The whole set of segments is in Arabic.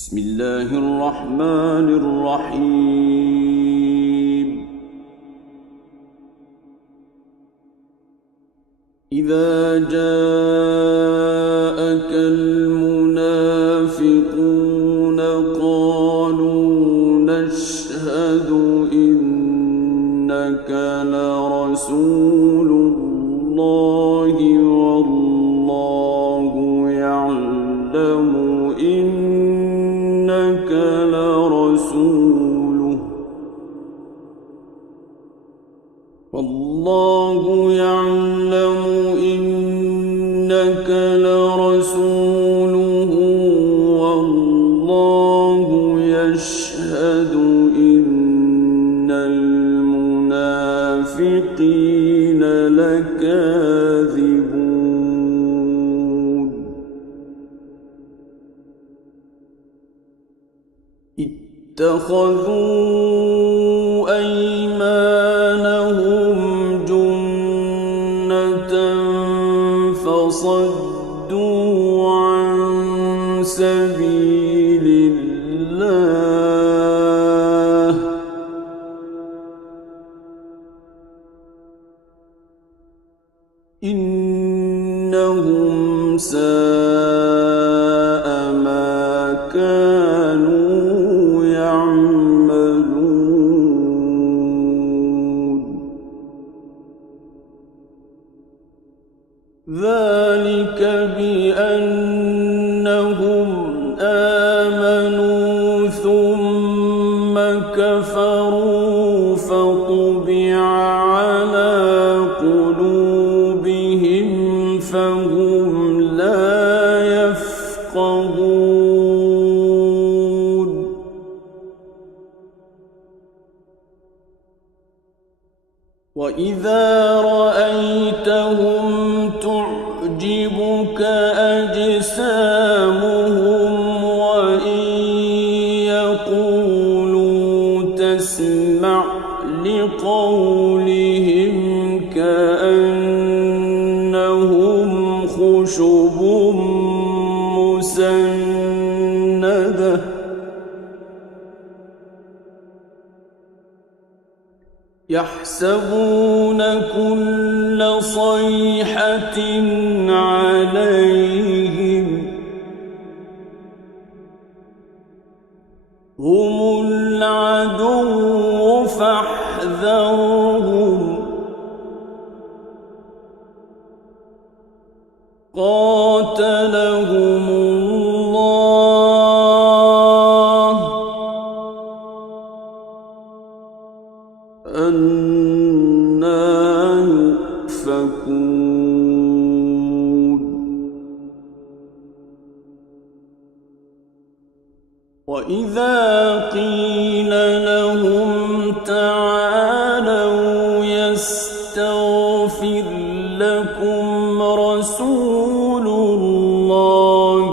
بسم الله الرحمن الرحيم. إذا جاءك المنافقون قالوا نشهد إنك لرسول الله والله يعلم إنك لرسوله والله يعلم إنك لرسوله والله يشهد إن المنافقين لكاذبون. اتخذوا أيمانهم جنة فصدوا عن سبيل الله إنهم ساء ما كانوا يعملون. ذلك بأنهم آمنوا ثم كفروا فطبع على قلوبهم فهم لا يفقهون. وإذا رأيتهم تعجبك أجسامهم وإن يقولوا تسمع لقولهم كأنهم خشب مسندة يحسبون كل صيحة عليهم هم العدو فاحذرهم قاتلهم الله أنى يؤفكون. وإذا قيل لهم تعالوا يستغفر لكم رسول الله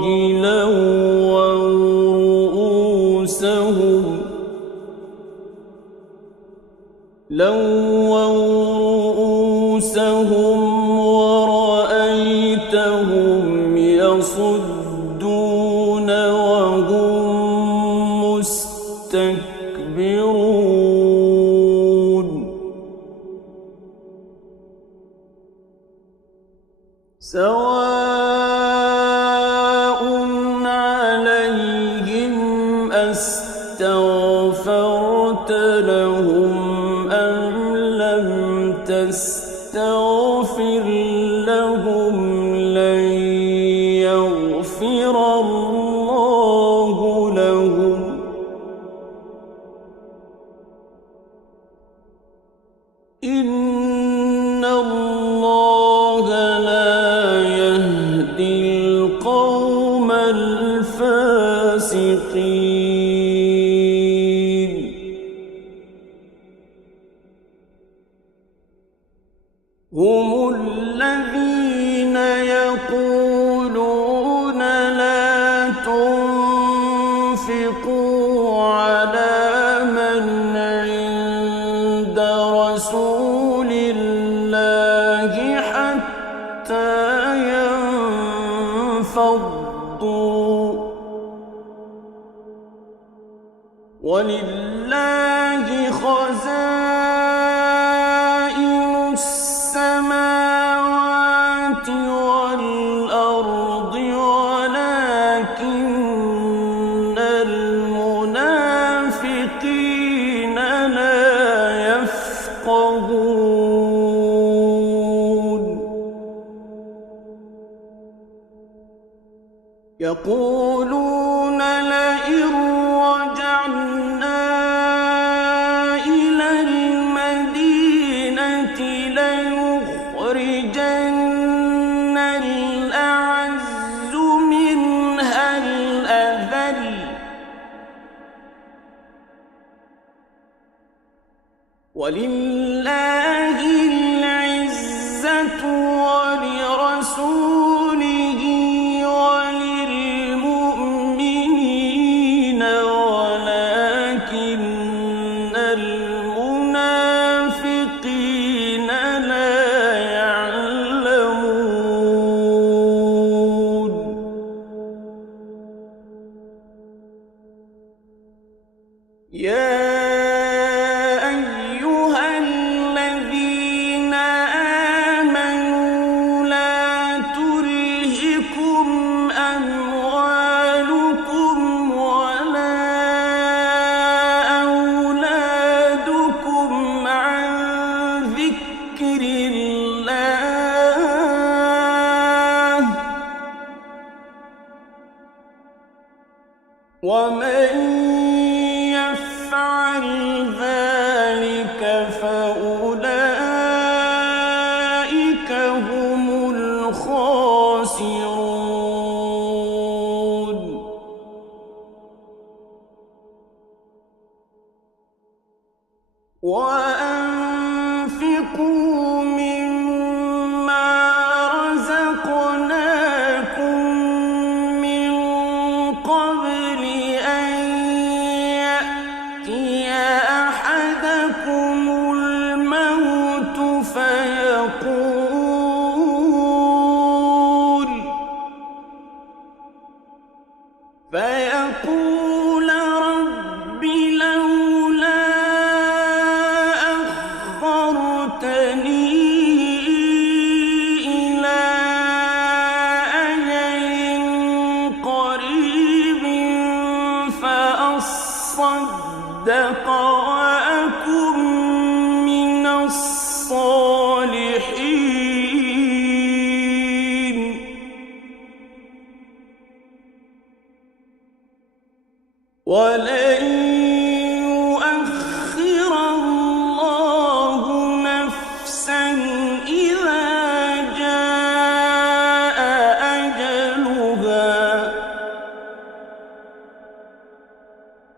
لووا رؤوسهم ورأيتهم يصدون وهم مستكبرون. سواء عليهم أستغفرت لهم أم لم تستغفر لهم لن يغفر الله لهم إن الله لا يهدي القوم الفاسقين. هم الذين يقولون لا تنفقوا على من عند رسول الله حتى ينفضوا ولله خزائن السماوات والأرض ولكن المنافقين لا يفقهون يقولون لئن رجعنا إلى المدينة ليخرجن الأعز منها الأذل ولله العزة ولرسوله وللمؤمنين ولكن المنافقين لا يعلمون يا أيها الذين آمنوا لا تلهكم أموالكم ولا أولادكم عن ذكر الله ومن يفعل ذلك فأولئك هم الخاسرون وأنفقوا مما رزقناكم من قبل أن يأتي أحدكم الموت فيقول رب لولا أخرتني إلى أجل قريب فأصدق وأكن من الصالحين ولن يؤخر الله نفسا إذا جاء أجلها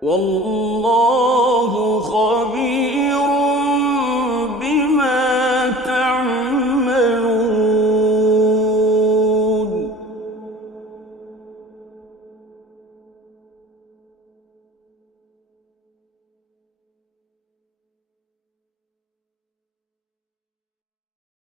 والله